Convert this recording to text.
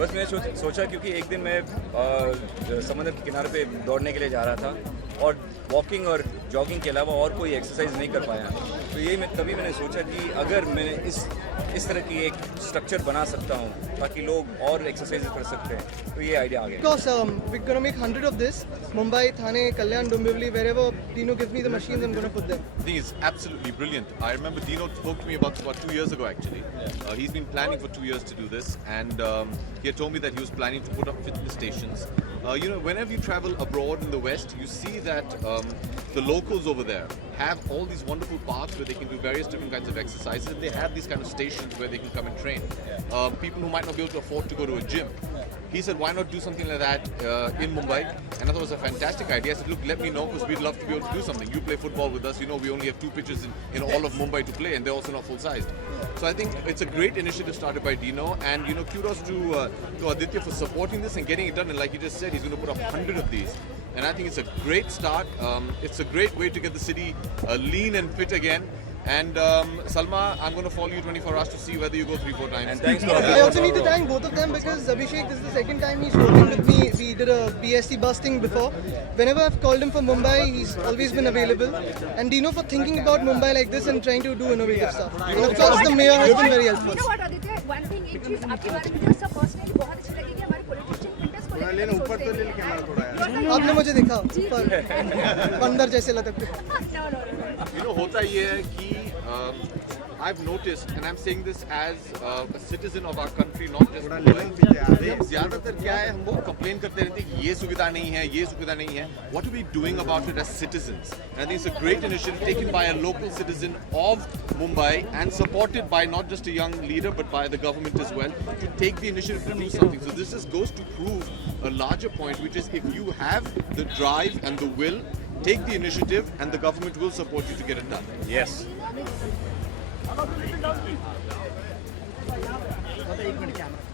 बस मैंने सोचा क्योंकि एक दिन मैं समंदर के किनारे पे दौड़ने के लिए जा रहा था और वॉकिंग और जॉगिंग के अलावा और कोई एक्सरसाइज नहीं कर पाया, तो ये तभी मैंने सोचा कि अगर मैं इस तरह की एक स्ट्रक्चर बना सकता हूँ ताकि लोग और एक्सरसाइज कर सकते हैं, तो ये आइडिया आ गया। Because we're gonna make 100 of this. Mumbai, Thane, Kalyan, Dombivli, wherever Dino gives me the machines, I'm gonna put them. I think it's absolutely brilliant. I remember Dino spoke to me about 2 years ago actually. He's been planning for 2 years to do this, and he had told me that he was planning to put up fitness stations. Whenever you travel abroad in the West, you see that the locals over there have all these wonderful parks where they can do various different kinds of exercises. They have these kind of stations where they can come and train. People who might not be able to afford to go to a gym. He said, why not do something like that in Mumbai? And I thought it was a fantastic idea. I said, look, let me know because we'd love to be able to do something. You play football with us. We only have 2 pitches in all of Mumbai to play, and they're also not full-sized. So I think it's a great initiative started by Dino, and kudos to Aditya for supporting this and getting it done. And like you just said, he's going to put up 100 of these. And I think it's a great start. It's a great way to get the city lean and fit again. And Salma, I'm going to follow you 24 hours to see whether you go 3-4 times. And thanks to I also need to thank both of them because Abhishek, this is the second time he's working with me. We did a BSc bus thing before. Whenever I've called him for Mumbai, he's always been available. And Dino for thinking about Mumbai like this and trying to do innovative stuff. And of course, the mayor has been very helpful. You know what, Aditya? One thing, एक चीज आपके बारे में मुझे सब personally बहुत अच्छी लगी कि हमारे politician fitness को लेकर सोचते हैं। आपने मुझे देखा ऊपर बंदर जैसे लटकते। होता ये है कि I've noticed, and I'm saying this as a citizen of our country, not just Mumbai. ज़्यादातर क्या है, हम लोग complain करते रहते हैं कि ये सुविधा नहीं है, ये सुविधा नहीं है. What are we doing about it as citizens? And I think it's a great initiative taken by a local citizen of Mumbai and supported by not just a young leader but by the government as well to take the initiative to do something. So this just goes to prove a larger point, which is if you have the drive and the will, take the initiative and the government will support you to get it done. Yes. एक minute camera